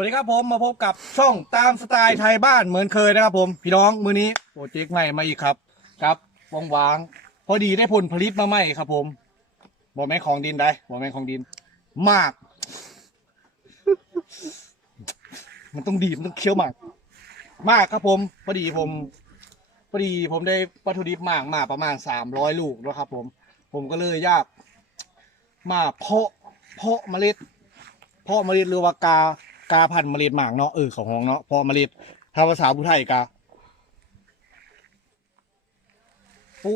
วัสดีครับผมมาพบกับช่องตามสไตล์ไทยบ้านเหมือนเคยนะครับผมพี่น้องมือนี้โปรเจกต์ใหม่มาอีกครับ ครับวงวางพอดีได้ผลผลิตมาใหม่ครับ ผมบอกแม่ของดินได้บอกแม่ของดิน มาก มันต้องดีมันต้องเคี้ยวมาก มากครับผม พอดีผม พอดีผมได้วัตถุดิบมากมาประมาณสามร้อยลูกแล้วครับ ผม ผมก็เลยยาก มาเพาะ เพาะเมล็ด เพาะเมล็ดหรือว่ากา กาพันธุ์เมล็ดหมากเนาะเออของห้องเนาะพาะเมล็ดถ้าภาษาผู้ไทยกาปุ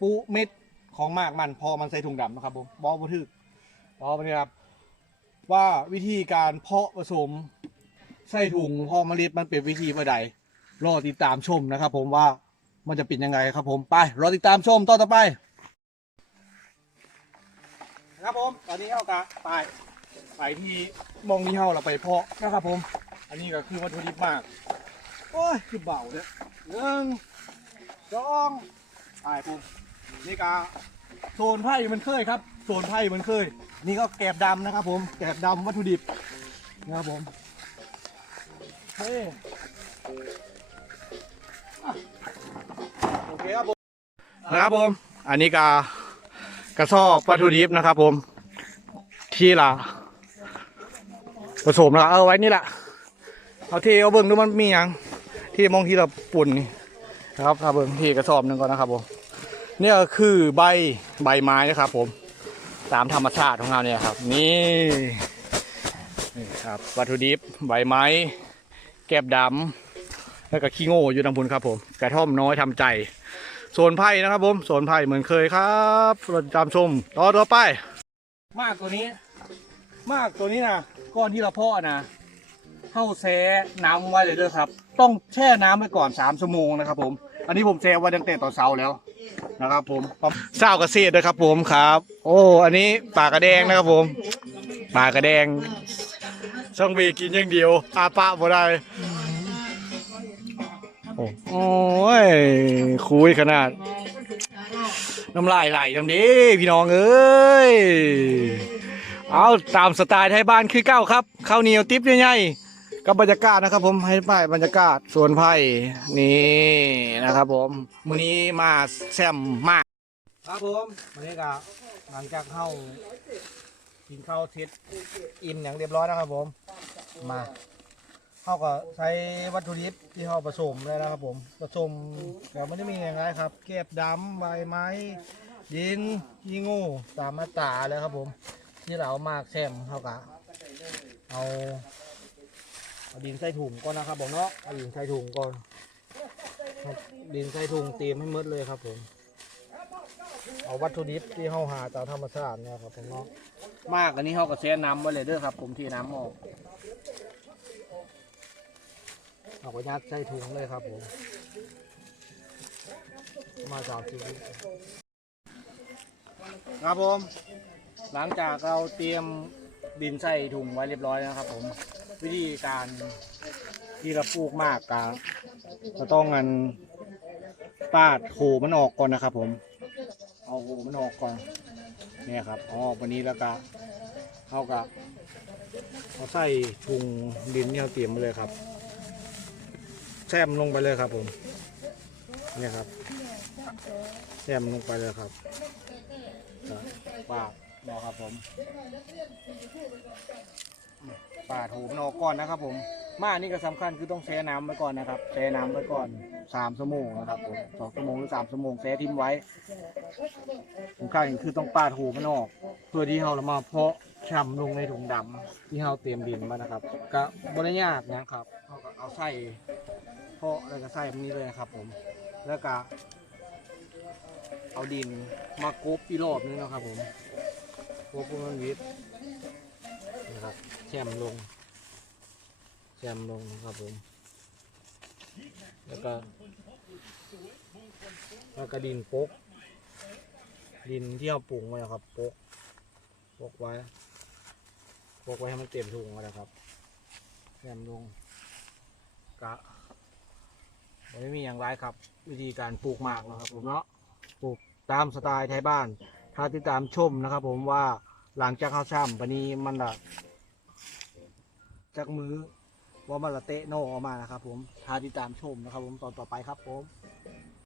ปุเม็ดของหมากมัน พอมันใส่ถุงดำนะครับผมบอบัทึกบอบันครับ ว่าวิธีการเพาะผสมใส่ถุงพาะเมล็ดมันเป็นวิธีประใดรอติดตามชมนะครับ ผมว่ามันจะเป็นยังไงครับผมไปรอติดตามชมต่อต่อไป ครับผม ตอนนี้เอากะไป ไปที่มองที่เฮาเราไปเพาะนะครับผม อันนี้ก็คือวัตถุดิบมาก โอ้ยคือเบาเนี่ยหนึ่งสองไปปุ๊บนี่กะโซนไผ่มันเคยครับโซนไผ่มันเคย นี่ก็แกบดำนะครับผม แกบดำวัตถุดิบนะครับผมเฮ้โอเคครับผมนะครับผม อันนี้กะกระสอบวัตถุดิบนะครับผม ที่ละ ผสมแล้วเอาไว้นี่แหละเอาที่เอาเบิ่งดูมันมีอย่างที่มองที่เราปุ่นนี่นะครับถ้าเบิ่งที่กระสอบหนึ่งก่อนนะครับผมเนี่ยคือใบใบไม้นะครับ ผมตามธรรมชาติของเราเนี่ยครับ นี่นี่ครับวัตถุดิบใบไม้ แกบดำแล้วก็ขี้โง่อยู่ทางบนครับ ผมกระท่อมน้อยทำใจโซนไพ่นะครับผมโซนไพ่เหมือนเคยครับเราตามชมต่อต่อไป มากตัวนี้ มากตัวนี้นะก้อนที่เราเพาะนะเข้าแช่น้ำไว้เลยเด้อครับ ต้องแช่น้ำไว้ก่อน3ชั่วโมงนะครับผม อันนี้ผมแช่ไว้ตั้งแต่ตอนเช้าแล้วนะครับ ผมเศร้ากระเซ็ดนะครับ ผมครับ โอ้อันนี้ปลากระแดงนะครับผมปลากระแดงช่องเวกินอย่างเดียวอาปะบ่ได้โอ้ยคุยขนาดน้ำลายไหลทำดีพี่น้องเอ้ย เอาตามสไตล์ไทยบ้านคือเก้าครับข้าวเหนียวติ๊บใหญ่ๆกับบรรยากาศนะครับ ผมให้ป้ายบรรยากาศสวนไผ่นี่นะครับ ผมมื้อนี้มาแซมมาก ครับผมวันนี้ก็หลังจากเข้ากินข้าวเท็ดอิ่มอย่างเรียบร้อยนะครับ ผมมาเขาก็ใช้วัตถุดิบที่เขาผสมเลยนะครับ ผมผสมแต่ไม่ได้มีอย่างไรครับ เก็บดำใบไม้ดินยี่งูตามมาตาเลยครับผม ที่เราเอามากแซมเขากะเอาเอาดินใส่ถุงก่อนนะครับผมเนาะเอาดินใส่ถุงก่อนครับดินใส่ถุงเตรียมให้หมดเลยครับผม เอาวัตถุดิบที่เขาหาตามธรรมชาติเนี่ยครับผมเนาะมากอันนี้เขาก็แช่น้ำไว้เลยเด้อครับ ผมที่น้ำออกเอาไปยัดใส่ถุงเลยครับผม มาสามสิบครับผม หลังจากเราเตรียมดินใส่ถุงไว้เรียบร้อยแล้วครับ ผมวิธีการที่เราปลูกมากกาก็ต้องงันปาดโขมันออกก่อนนะครับ ผม เอาโขมันออกก่อนเนี่ยครับอาอวันนี้แล้วก็เอากับเอาใส่ถุงดินที่เราเตรียมไว้เลยครับแซมลงไปเลยครับ ผมเนี่ยครับแซมลงไปเลยครับปาด นะครับผมปาดหูนอกก่อนนะครับ ผม มานี่ก็สำคัญคือต้องแช่น้ำไว้ก่อนนะครับแช่น้ำไว้ก่อนสามชั่วโมงนะครับผมสองชั่วโมงหรือสามชั่วโมงแช่ทิ้งไว้สำคัญคือต้องปาดหูมันออกเพื่อที่เราจะมาเพาะช่ำลงในถุงดำที่เราเตรียมดินมานะครับ ก็บริยากนะครับเราก็เอาใส่เพาะแล้วก็ใส่แบบนี้เลยครับ ผม แล้วก็เอาดินมากบอีกรอบนึงนะครับผม กบให้มันวิดนะครับแช่มลงแช่มลงนะครับผม แล้วก็แล้วก็ดินโปกดินที่เราปลูกไว้นะครับโปกโปกไว้โปกไว้ให้มันเต็มถุงไว้นะครับแซมลงกะไม่มีอย่างไรครับ วิธีการปลูกหมากนะครับผมเนาะปลูกตามสไตล์ไทยบ้าน ถ้าติดตามชมนะครับ ผมว่าหลังจากข้าวช่ำวันนี้มันละจากมือว่ามันละเตะโนออกมานะครับ ผมทาติดตามชมนะครับ ผมตอนต่อไปครับผม